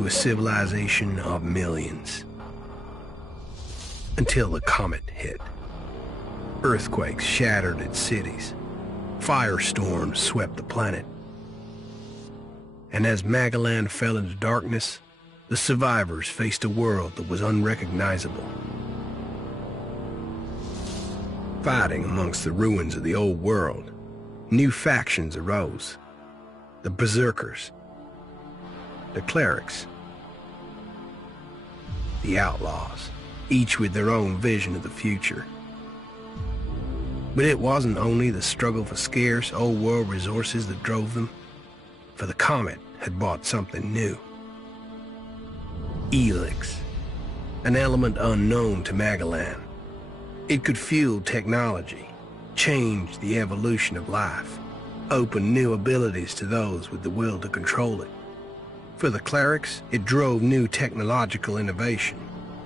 to a civilization of millions. Until the comet hit. Earthquakes shattered its cities. Firestorms swept the planet. And as Magellan fell into darkness, the survivors faced a world that was unrecognizable. Fighting amongst the ruins of the old world, new factions arose. The Berserkers, the Clerics, the Outlaws, each with their own vision of the future. But it wasn't only the struggle for scarce old world resources that drove them, for the comet had brought something new. Shitlex, an element unknown to Magellan. It could fuel technology, change the evolution of life, open new abilities to those with the will to control it. For the Clerics, it drove new technological innovation.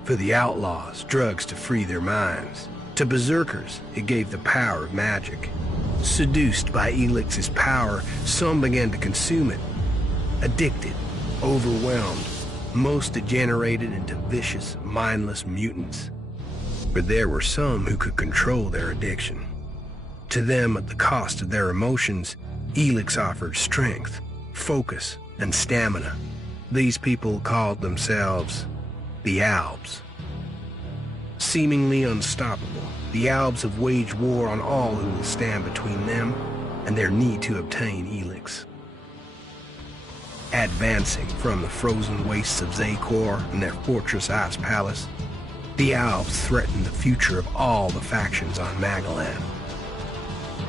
For the Outlaws, drugs to free their minds. To Berserkers, it gave the power of magic. Seduced by Shitex's power, some began to consume it. Addicted, overwhelmed, most degenerated into vicious, mindless mutants. But there were some who could control their addiction. To them, at the cost of their emotions, Shitlex offered strength, focus, and stamina. These people called themselves the Albs. Seemingly unstoppable, the Albs have waged war on all who will stand between them and their need to obtain Shitlex. Advancing from the frozen wastes of Zakor and their fortress Ice Palace, the Albs threaten the future of all the factions on Magellan.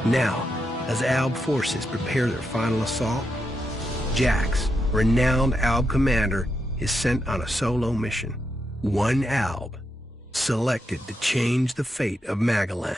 Now, as Alb forces prepare their final assault, Jax, renowned Alb commander, is sent on a solo mission. One Alb, selected to change the fate of Magellan.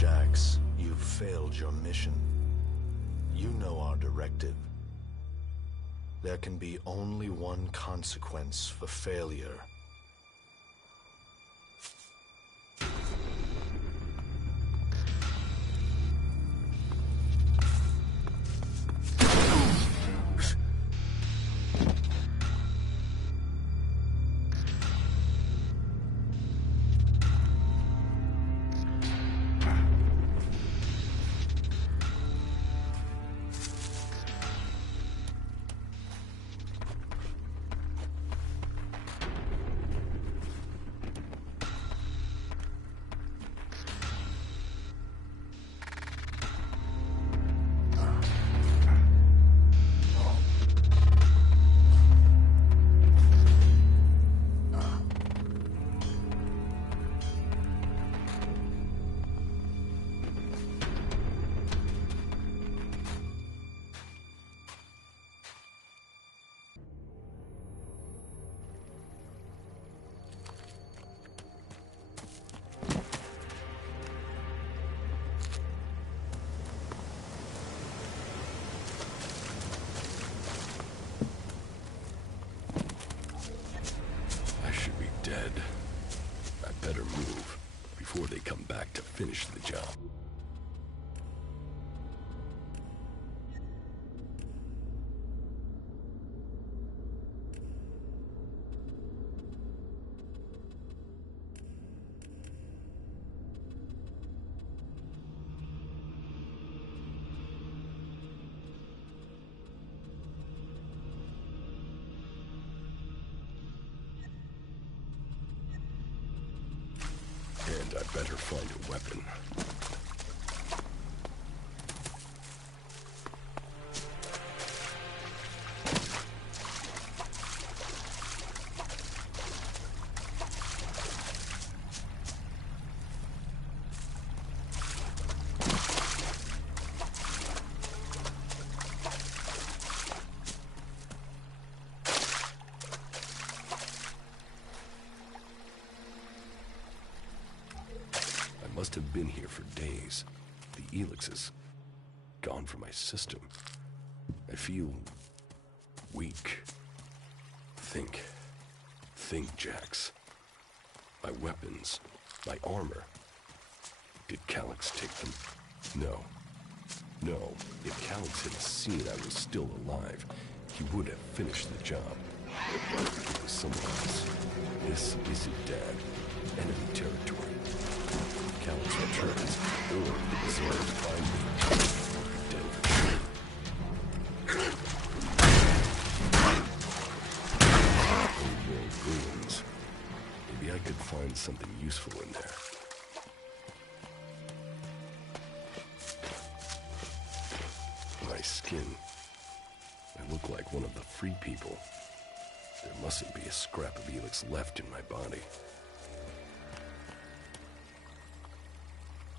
Jax, you've failed your mission. You know our directive. There can be only one consequence for failure. dead. I better move before they come back to finish the job. And I better find a weapon. Must have been here for days. The Helix is gone from my system. I feel weak. Think, Jax. My weapons, my armor. Did Calyx take them? No. If Calyx had seen I was still alive, he would have finished the job. It was someone else. This isn't Dad. Enemy territory. Calyx returns, or the Zero to find me. Dead for sure. Old world ruins. Maybe I could find something useful in there. My skin. I look like one of the free people. There mustn't be a scrap of Helix left in my body.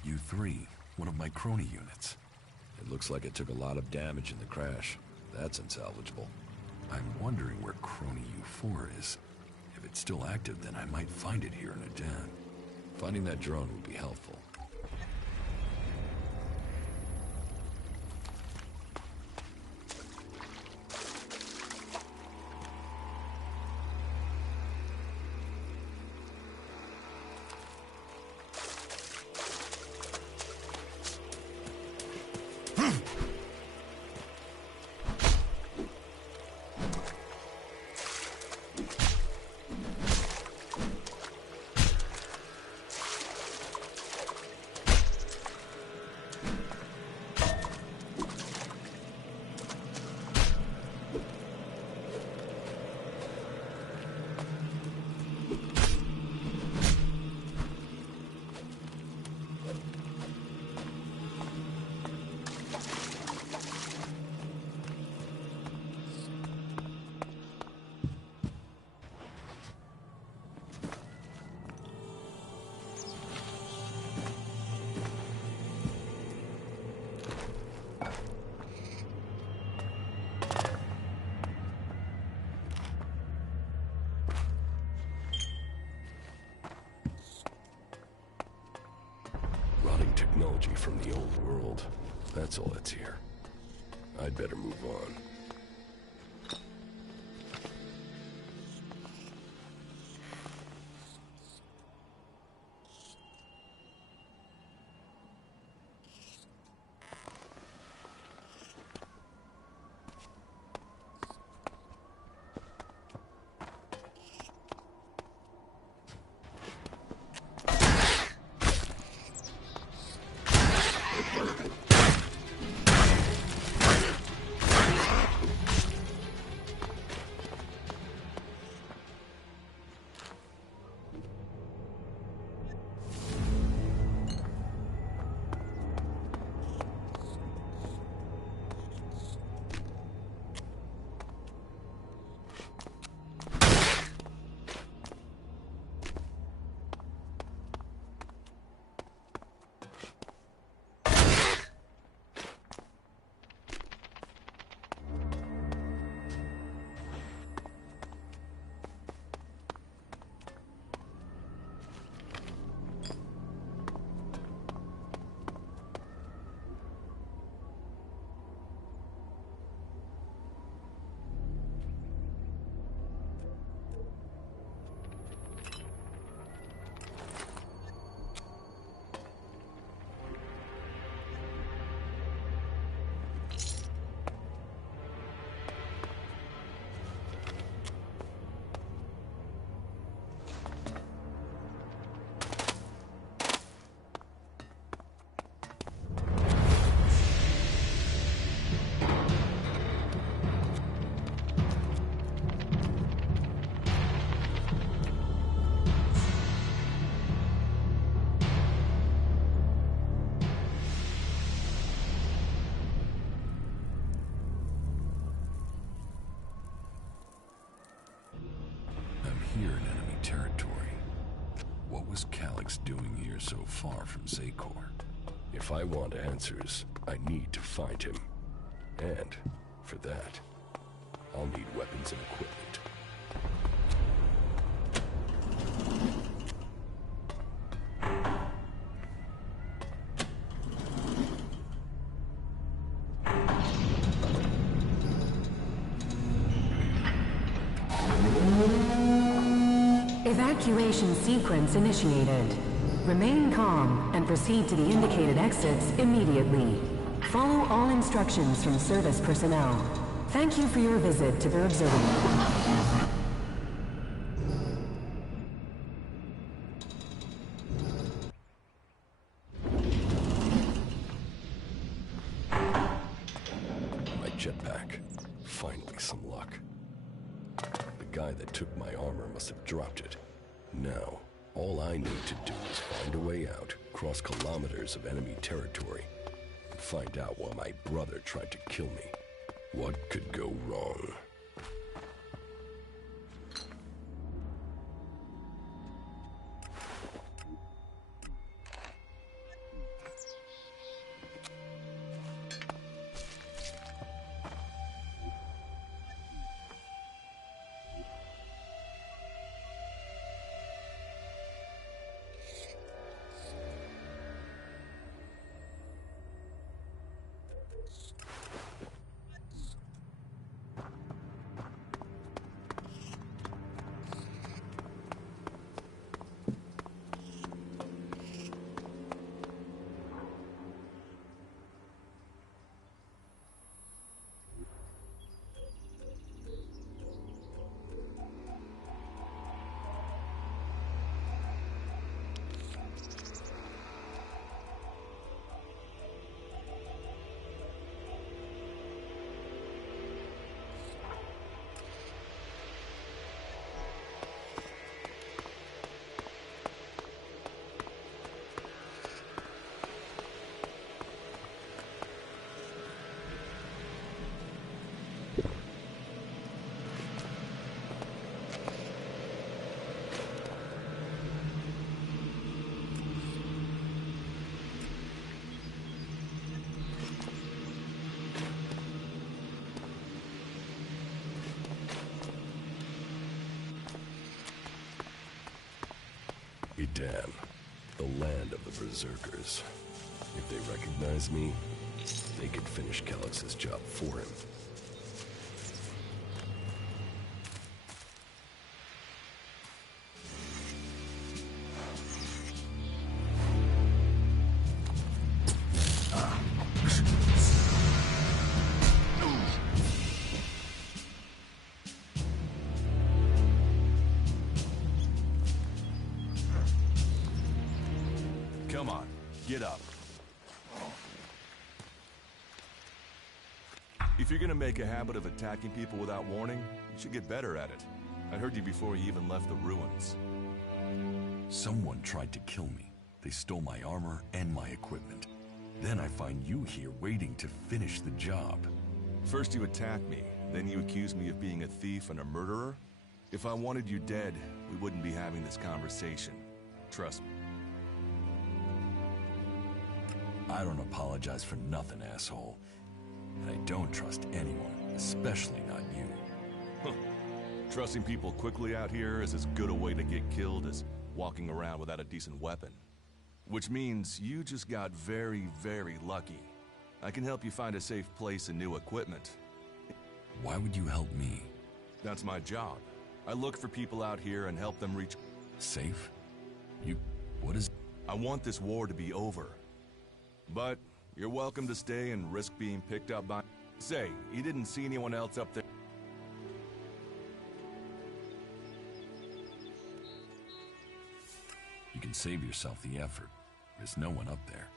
U3, one of my crony units. It looks like it took a lot of damage in the crash. That's unsalvageable. I'm wondering where crony U4 is. If it's still active, then I might find it here in a den. Finding that drone would be helpful. Technology from the old world. That's all that's here. I'd better move on. here in enemy territory. What was Calyx doing here so far from Zakor? If I want answers, I need to find him. And, for that, I'll need weapons and equipment. Evacuation sequence initiated. Remain calm and proceed to the indicated exits immediately. Follow all instructions from service personnel. Thank you for your visit to the observatory. My jetpack. Finally, some luck. The guy that took my armor must have dropped it. Now, all I need to do is find a way out, cross kilometers of enemy territory, and find out why my brother tried to kill me. What could go wrong? Damn. The land of the Berserkers. If they recognize me, they could finish Calyx's job for him. Come on, get up. If you're gonna make a habit of attacking people without warning, you should get better at it. I heard you before you even left the ruins. Someone tried to kill me. They stole my armor and my equipment. Then I find you here waiting to finish the job. First you attack me, then you accuse me of being a thief and a murderer? If I wanted you dead, we wouldn't be having this conversation. Trust me. I don't apologize for nothing, asshole. And I don't trust anyone, especially not you. Huh. Trusting people quickly out here is as good a way to get killed as walking around without a decent weapon. Which means you just got very, very lucky. I can help you find a safe place and new equipment. Why would you help me? That's my job. I look for people out here and help them reach... Safe? What is... I want this war to be over. But you're welcome to stay and risk being picked up by... Say, you didn't see anyone else up there? You can save yourself the effort. There's no one up there.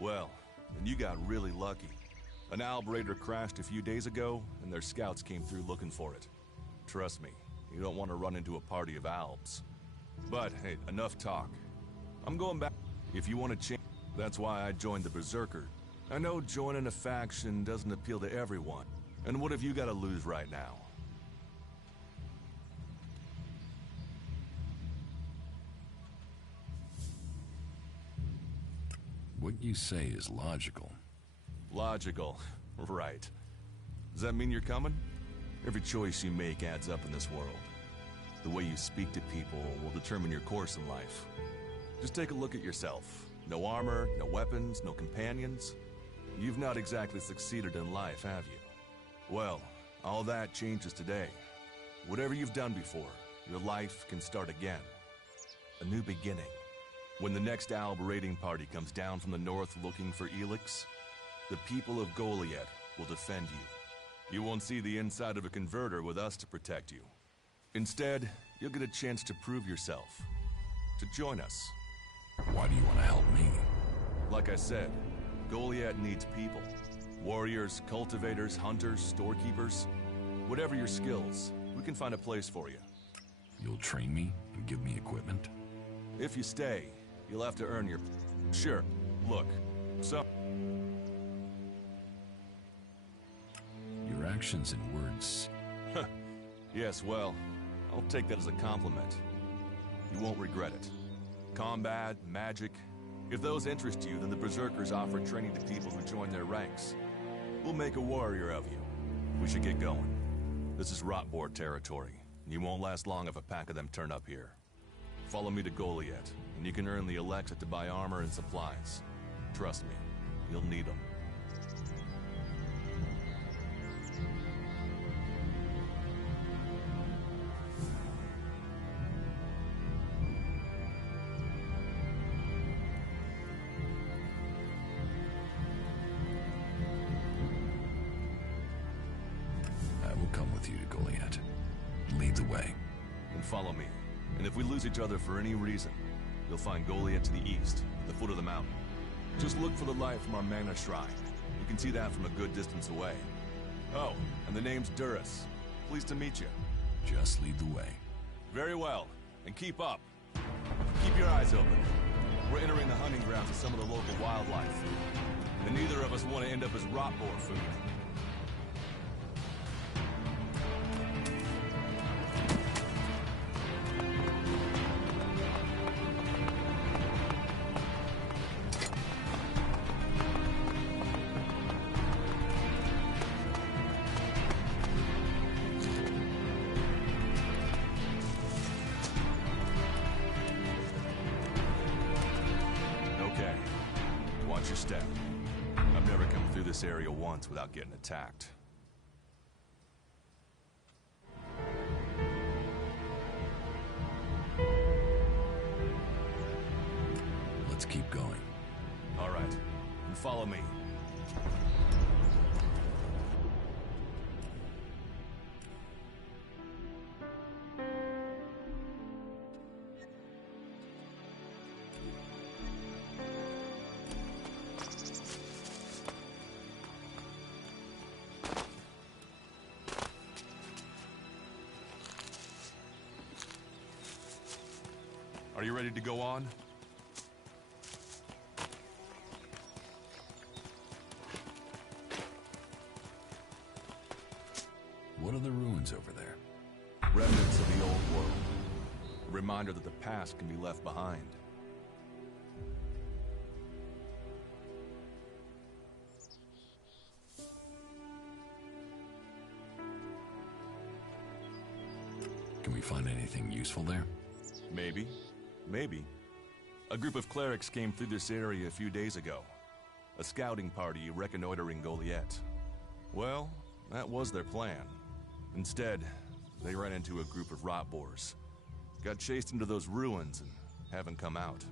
Well, then you got really lucky. An Alb Raider crashed a few days ago, and their scouts came through looking for it. Trust me, you don't want to run into a party of Albs. But, hey, enough talk. I'm going back. If you want to change... That's why I joined the Berserker. I know joining a faction doesn't appeal to everyone. And what have you got to lose right now? you say is logical. Logical. Right. Does that mean you're coming? Every choice you make adds up in this world. The way you speak to people will determine your course in life. Just take a look at yourself. No armor, no weapons, no companions. You've not exactly succeeded in life, have you? Well, all that changes today. Whatever you've done before, your life can start again. A new beginning. When the next Alb raiding party comes down from the north looking for Shitlex, the people of Goliath will defend you. You won't see the inside of a converter with us to protect you. Instead, you'll get a chance to prove yourself. To join us. Why do you want to help me? Like I said, Goliath needs people. Warriors, cultivators, hunters, storekeepers. Whatever your skills, we can find a place for you. You'll train me and give me equipment? If you stay, you'll have to earn your... Sure. Look, Your actions and words... Yes, well, I'll take that as a compliment. You won't regret it. Combat, magic... If those interest you, then the Berserkers offer training to people who join their ranks. We'll make a warrior of you. We should get going. This is Rotboar territory. You won't last long if a pack of them turn up here. Follow me to Goliath, and you can earn the Alexa to buy armor and supplies. Trust me, you'll need them. I will come with you to Goliath. Lead the way. Then follow me. And if we lose each other for any reason, you'll find Goliath to the east, at the foot of the mountain. Just look for the light from our mana shrine. You can see that from a good distance away. Oh, and the name's Duras. Pleased to meet you. Just lead the way. Very well, and keep up. Keep your eyes open. We're entering the hunting grounds of some of the local wildlife. And neither of us want to end up as Rotboar food. Watch your step. I've never come through this area once without getting attacked. Let's keep going. All right, and follow me. Are you ready to go on? What are the ruins over there? Remnants of the old world. A reminder that the past can be left behind. Can we find anything useful there? Maybe. Maybe. A group of clerics came through this area a few days ago. A scouting party reconnoitering Goliath. Well, that was their plan. Instead, they ran into a group of Rotboars. Got chased into those ruins and haven't come out.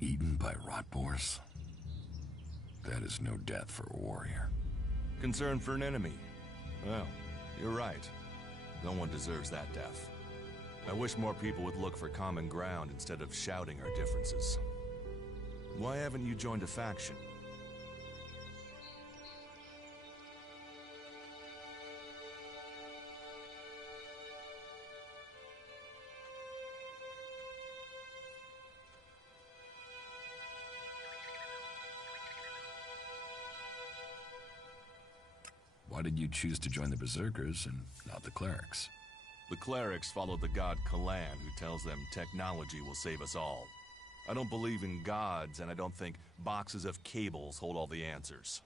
Eaten by Rotboars? That is no death for a warrior. Concern for an enemy? Well, you're right. No one deserves that death. I wish more people would look for common ground instead of shouting our differences. Why haven't you joined a faction? Why did you choose to join the Berserkers and not the clerics? The clerics follow the god Kalan, who tells them technology will save us all. I don't believe in gods, and I don't think boxes of cables hold all the answers.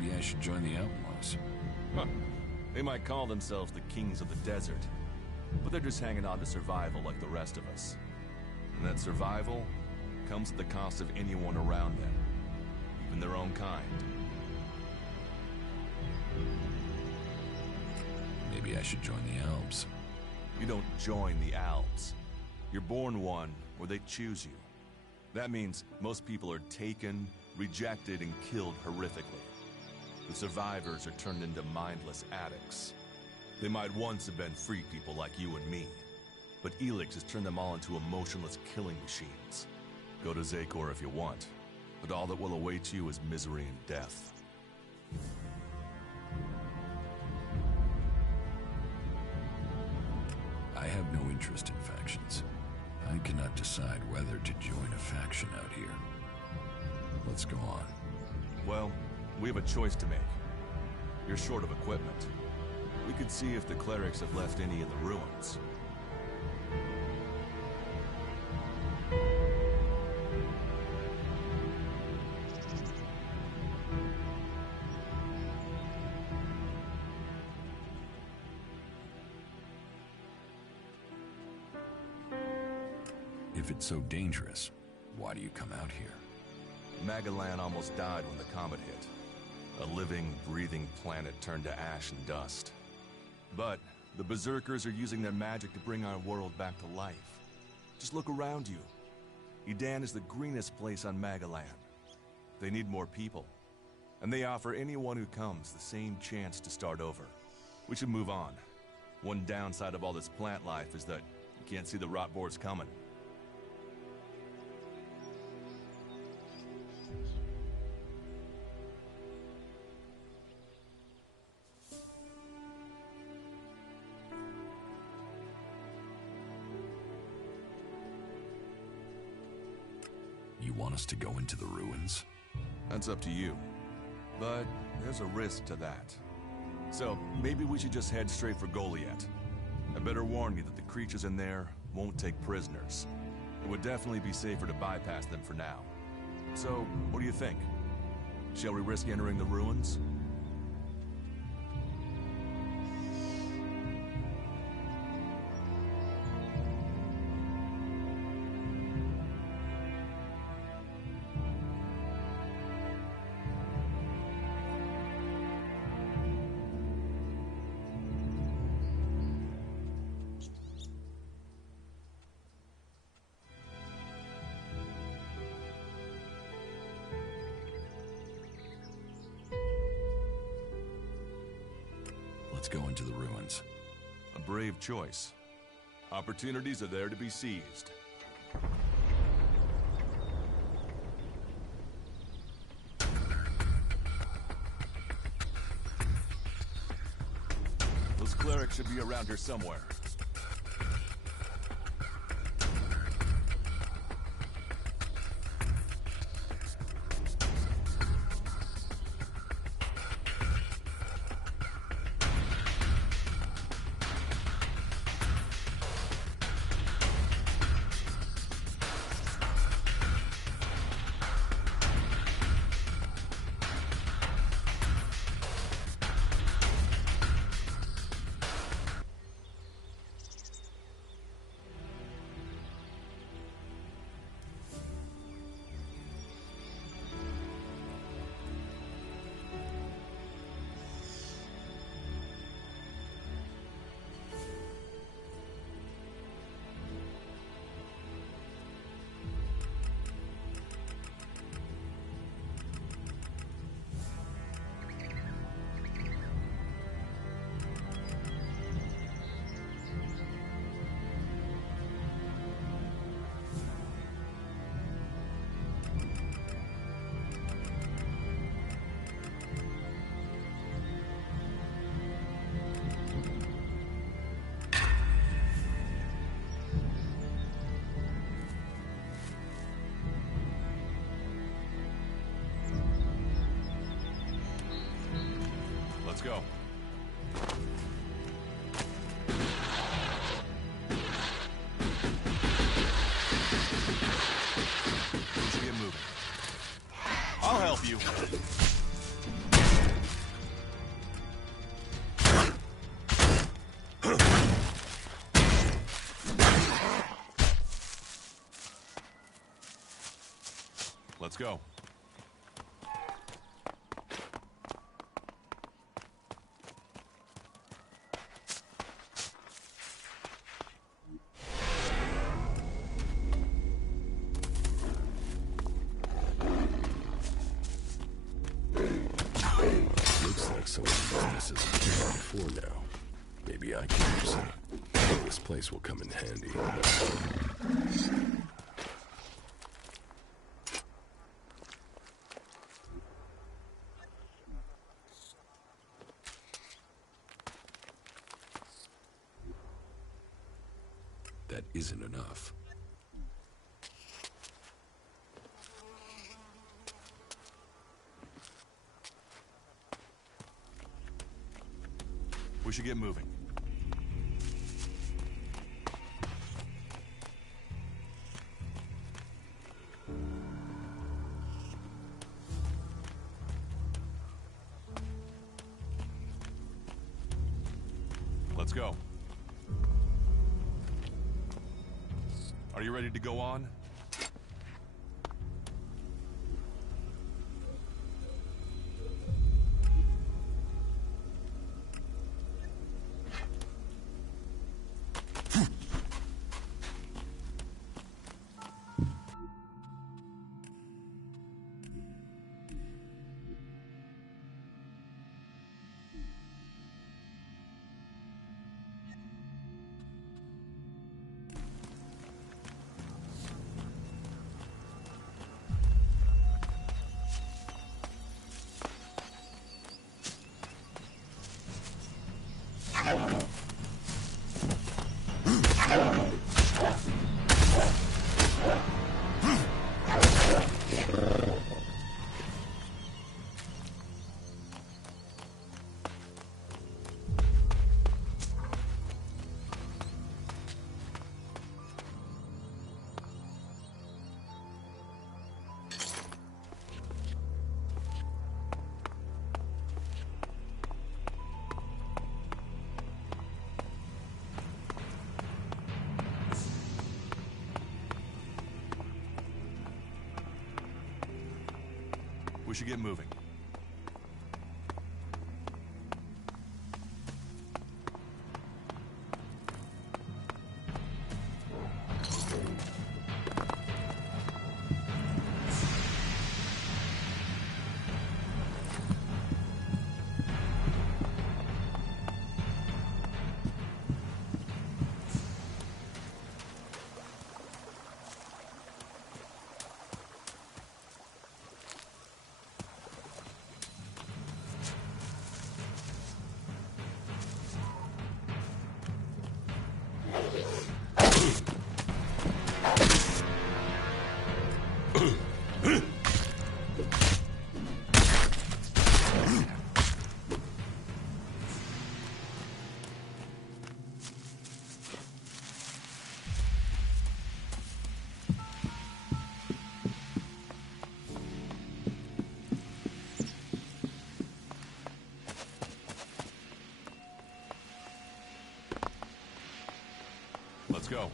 Maybe I should join the Outlaws. Huh. They might call themselves the kings of the desert, but they're just hanging on to survival like the rest of us. And that survival comes at the cost of anyone around them, even their own kind. Maybe I should join the Elves. You don't join the Alps. You're born one, or they choose you. That means most people are taken, rejected, and killed horrifically. The survivors are turned into mindless addicts. They might once have been free people like you and me, but Elix has turned them all into emotionless killing machines. Go to Zakor if you want, but all that will await you is misery and death. I have no interest in factions. I cannot decide whether to join a faction out here. Let's go on. Well, we have a choice to make. You're short of equipment. We could see if the clerics have left any in the ruins. If it's so dangerous, why do you come out here? Magellan almost died when the comet hit. A living, breathing planet turned to ash and dust. But the Berserkers are using their magic to bring our world back to life. Just look around you. Edan is the greenest place on Magellan. They need more people. And they offer anyone who comes the same chance to start over. We should move on. One downside of all this plant life is that you can't see the rot boars coming. You want us to go into the ruins? That's up to you. But there's a risk to that. So maybe we should just head straight for Goliath. I better warn you that the creatures in there won't take prisoners. It would definitely be safer to bypass them for now. So, what do you think? Shall we risk entering the ruins? Let's go into the ruins. A brave choice. Opportunities are there to be seized. Those clerics should be around here somewhere. you. Let's go. Looks like someone used this as a camera before now. Maybe I can use it. This place will come in handy. That isn't enough. We should get moving. Let's go. Are you ready to go on? We should get moving. Let's go.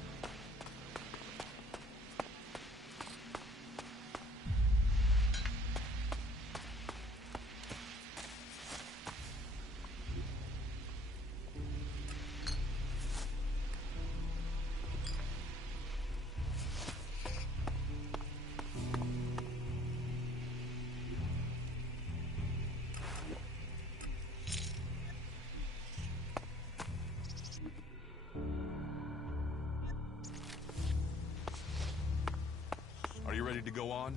Are you ready to go on?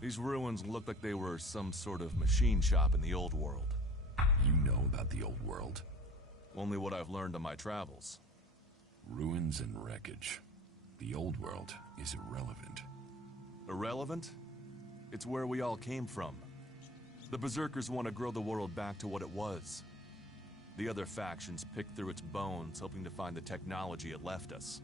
These ruins look like they were some sort of machine shop in the old world. You know about the old world. Only what I've learned on my travels. Ruins and wreckage. The old world is irrelevant. Irrelevant? It's where we all came from. The Berserkers want to grow the world back to what it was. The other factions picked through its bones, hoping to find the technology it left us.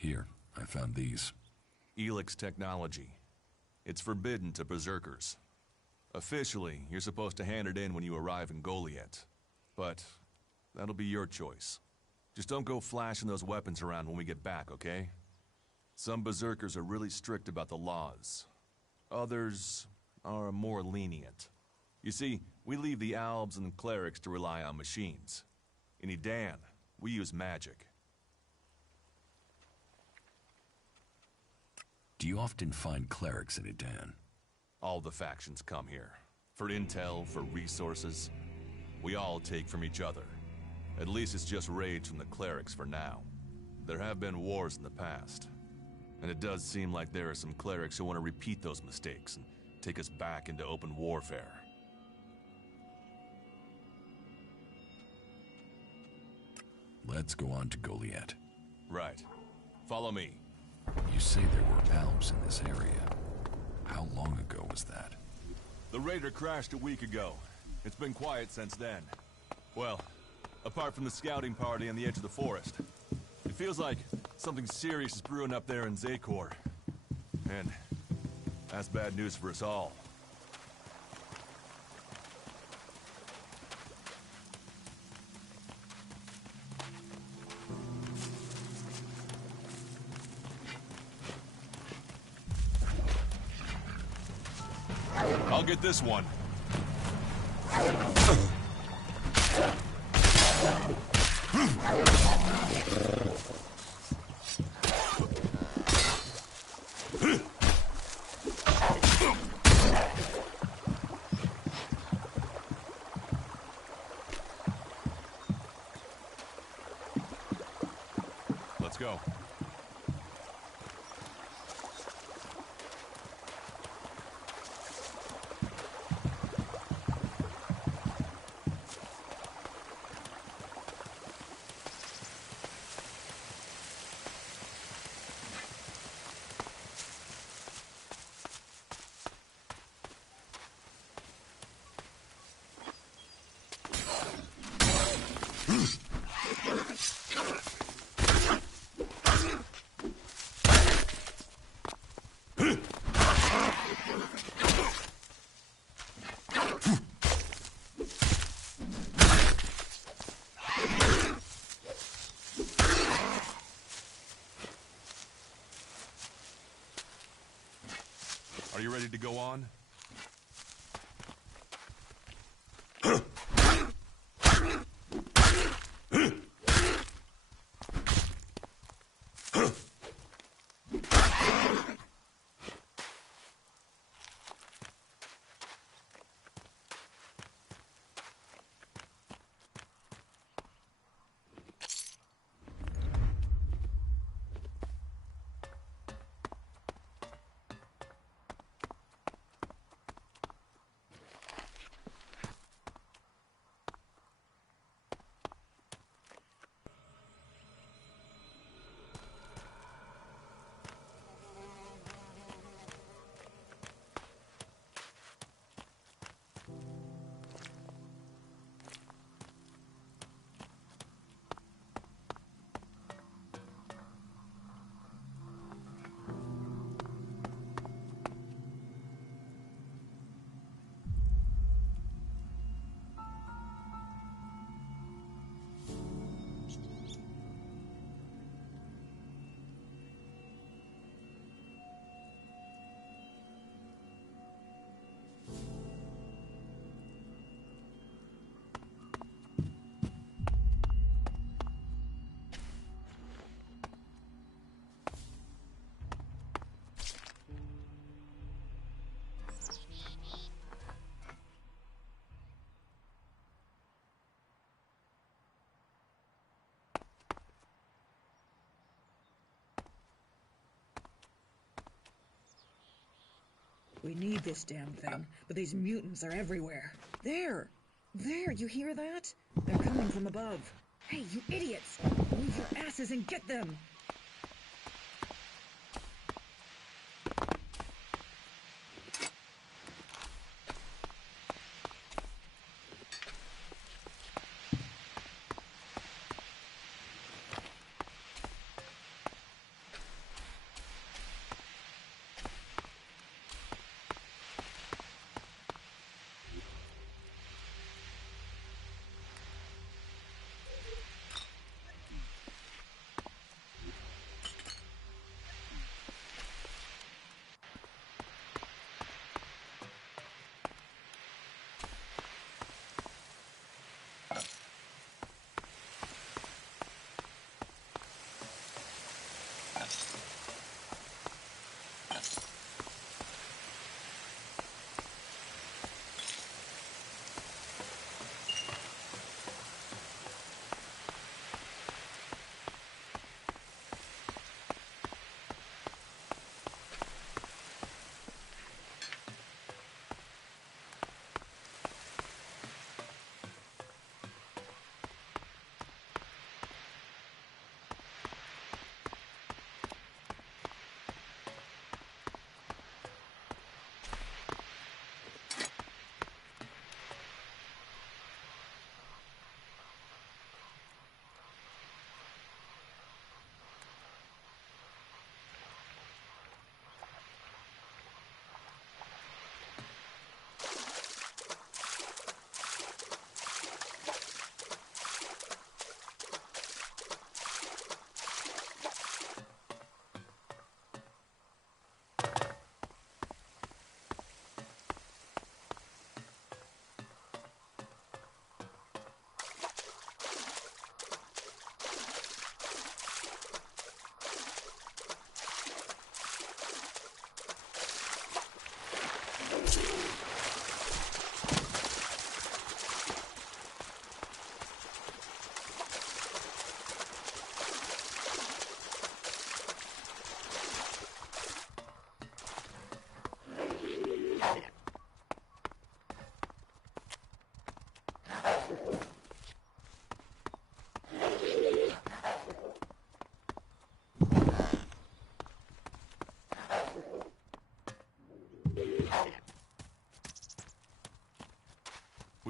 Here, I found these. Shitlex technology. It's forbidden to berserkers. Officially, you're supposed to hand it in when you arrive in Goliath. But that'll be your choice. Just don't go flashing those weapons around when we get back, okay? Some berserkers are really strict about the laws. Others are more lenient. You see, we leave the Albs and clerics to rely on machines. In Edan, we use magic. Do you often find clerics in Edan? All the factions come here. For intel, for resources. We all take from each other. At least it's just raids from the clerics for now. There have been wars in the past. And it does seem like there are some clerics who want to repeat those mistakes and take us back into open warfare. Let's go on to Goliath. Right. Follow me. You say there were Alps in this area. How long ago was that? The raider crashed a week ago. It's been quiet since then. Well, apart from the scouting party on the edge of the forest. It feels like something serious is brewing up there in Zakor. And that's bad news for us all. I'll get this one. Let's go. Are you ready to go on? We need this damn thing, but these mutants are everywhere. There! There, you hear that? They're coming from above. Hey, you idiots! Move your asses and get them!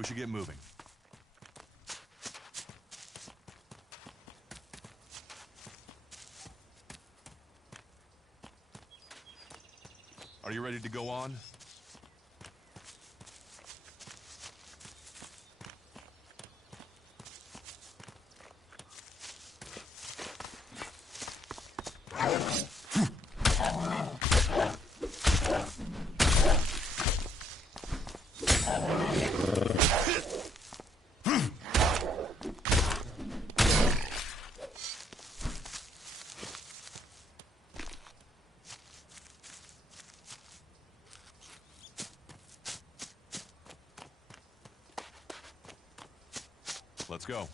We should get moving. Are you ready to go on? Let's go.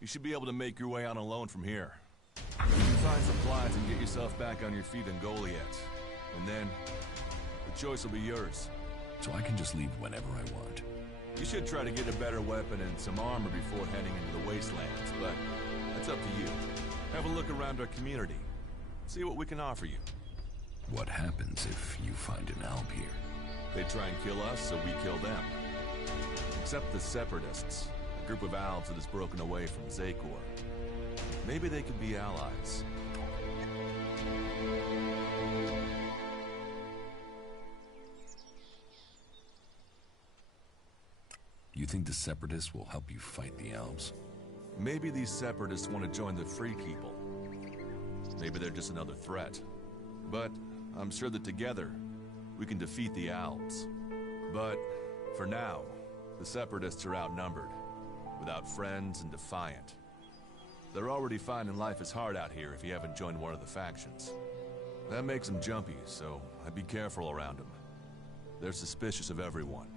You should be able to make your way on alone from here. You can find supplies and get yourself back on your feet in Goliath. And then, the choice will be yours. So I can just leave whenever I want. You should try to get a better weapon and some armor before heading into the wastelands, but that's up to you. Have a look around our community. See what we can offer you. What happens if you find an alb here? They try and kill us, so we kill them. Except the Separatists, a group of Albs that has broken away from Zakor. Maybe they could be allies. You think the Separatists will help you fight the Albs? Maybe these Separatists want to join the Free People. Maybe they're just another threat. But I'm sure that together, we can defeat the Albs. But for now, the Separatists are outnumbered, without friends and defiant. They're already finding life is hard out here if you haven't joined one of the factions. That makes them jumpy, so I'd be careful around them. They're suspicious of everyone.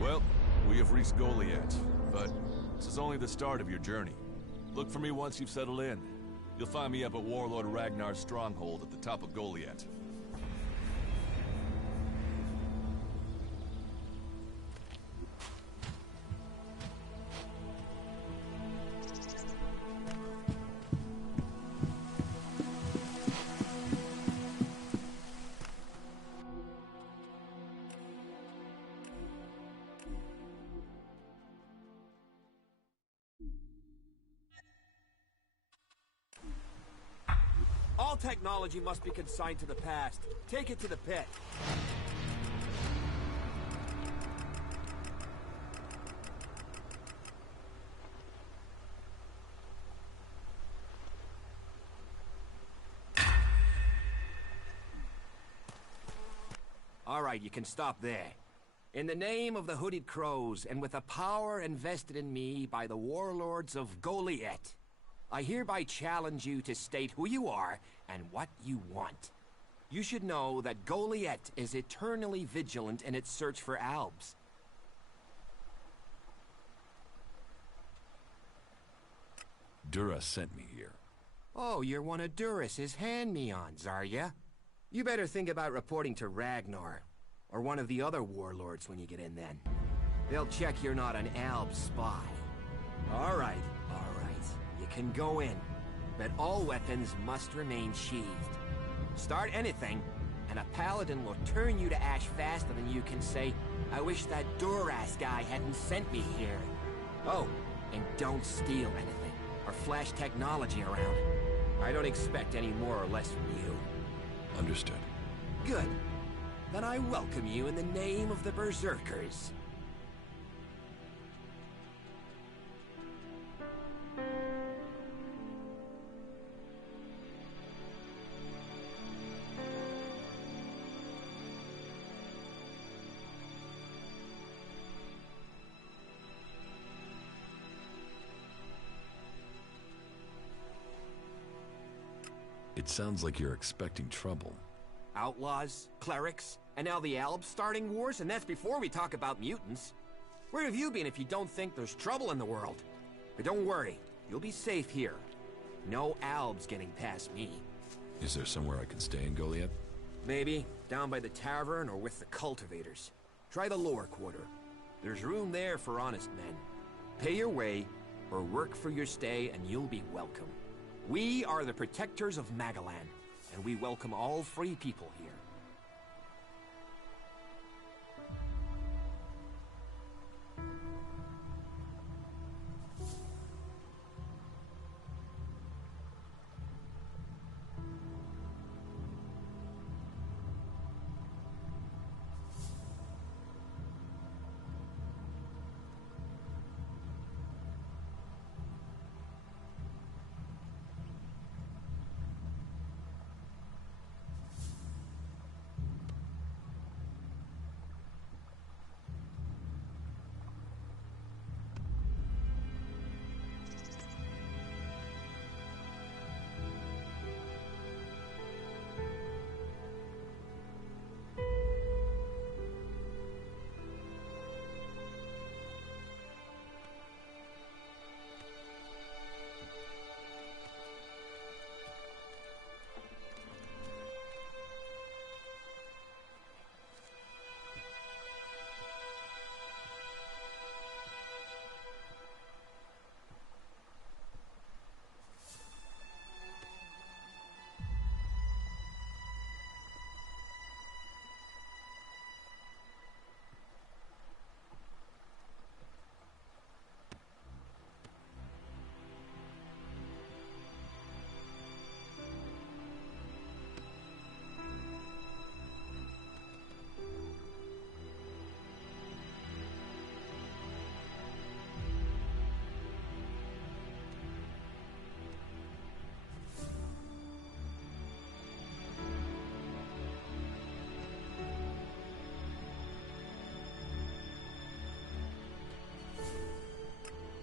Well, we have reached Goliath, but this is only the start of your journey. Look for me once you've settled in. You'll find me up at Warlord Ragnar's stronghold at the top of Goliath. All technology must be consigned to the past. Take it to the pit. All right, you can stop there. In the name of the Hooded Crows, and with the power invested in me by the warlords of Goliath, I hereby challenge you to state who you are and what you want. You should know that Goliath is eternally vigilant in its search for Albs. Dura sent me here. Oh, you're one of Duras's hand-me-ons, are ya? You better think about reporting to Ragnar, or one of the other warlords when you get in then. They'll check you're not an Alb spy. All right. You can go in, but all weapons must remain sheathed. Start anything, and a paladin will turn you to ash faster than you can say, I wish that Duras guy hadn't sent me here. Oh, and don't steal anything, or flash technology around. I don't expect any more or less from you. Understood. Good. Then I welcome you in the name of the Berserkers. It sounds like you're expecting trouble. Outlaws, clerics, and now the Albs starting wars, and that's before we talk about mutants. Where have you been if you don't think there's trouble in the world? But don't worry, you'll be safe here. No Albs getting past me. Is there somewhere I can stay in Goliath? Maybe down by the tavern or with the cultivators. Try the lower quarter. There's room there for honest men. Pay your way, or work for your stay, and you'll be welcome. We are the protectors of Magalan, and we welcome all free people here.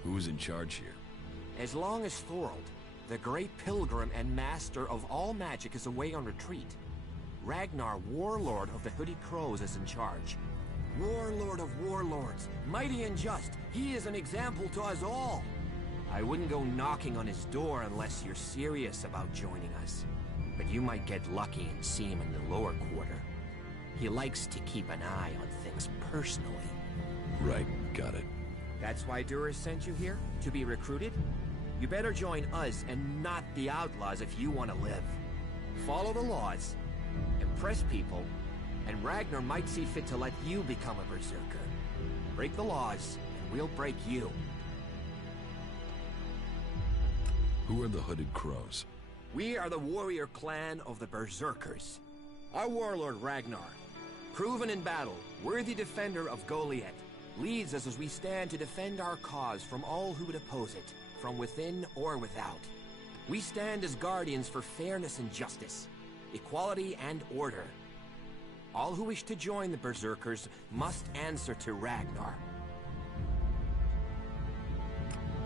Who's in charge here? As long as Thorold, the great pilgrim and master of all magic, is away on retreat, Ragnar, warlord of the Hooded Crows, is in charge. Warlord of warlords, mighty and just, he is an example to us all. I wouldn't go knocking on his door unless you're serious about joining us. But you might get lucky and see him in the lower quarter. He likes to keep an eye on things personally. Right, got it. That's why Duras sent you here? To be recruited? You better join us and not the outlaws if you want to live. Follow the laws, impress people, and Ragnar might see fit to let you become a berserker. Break the laws, and we'll break you. Who are the Hooded Crows? We are the warrior clan of the Berserkers. Our warlord Ragnar, proven in battle, worthy defender of Goliath, leads us as we stand to defend our cause from all who would oppose it, from within or without. We stand as guardians for fairness and justice, equality and order. All who wish to join the Berserkers must answer to Ragnar.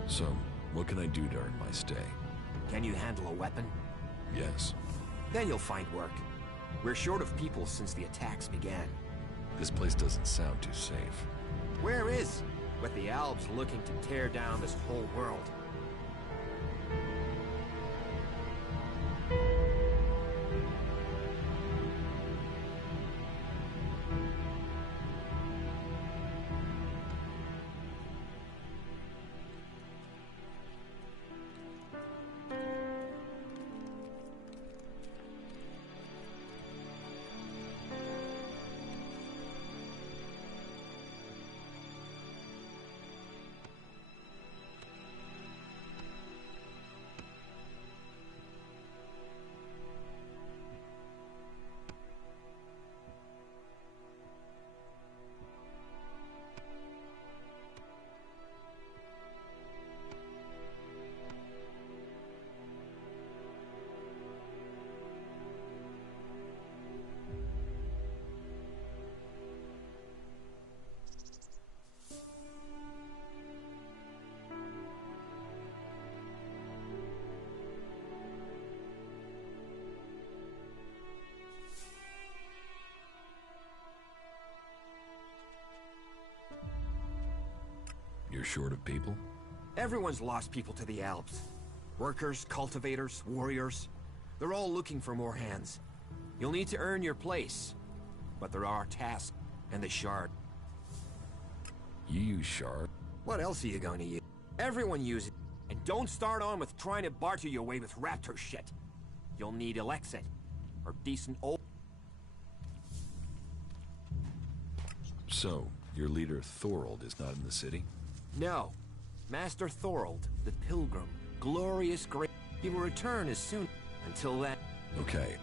So, what can I do during my stay? Can you handle a weapon? Yes. Then you'll find work. We're short of people since the attacks began. This place doesn't sound too safe. Where is? With the Alps looking to tear down this whole world. You're short of people? Everyone's lost people to the Alps. Workers, cultivators, warriors. They're all looking for more hands. You'll need to earn your place. But there are tasks, and the shard. You use shard? What else are you going to use? Everyone uses it. And don't start on with trying to barter your way with raptor shit. You'll need Alexit, or decent old... So, your leader Thorold is not in the city? No. Master Thorold, the Pilgrim, glorious great... He will return as soon. Until then... Okay,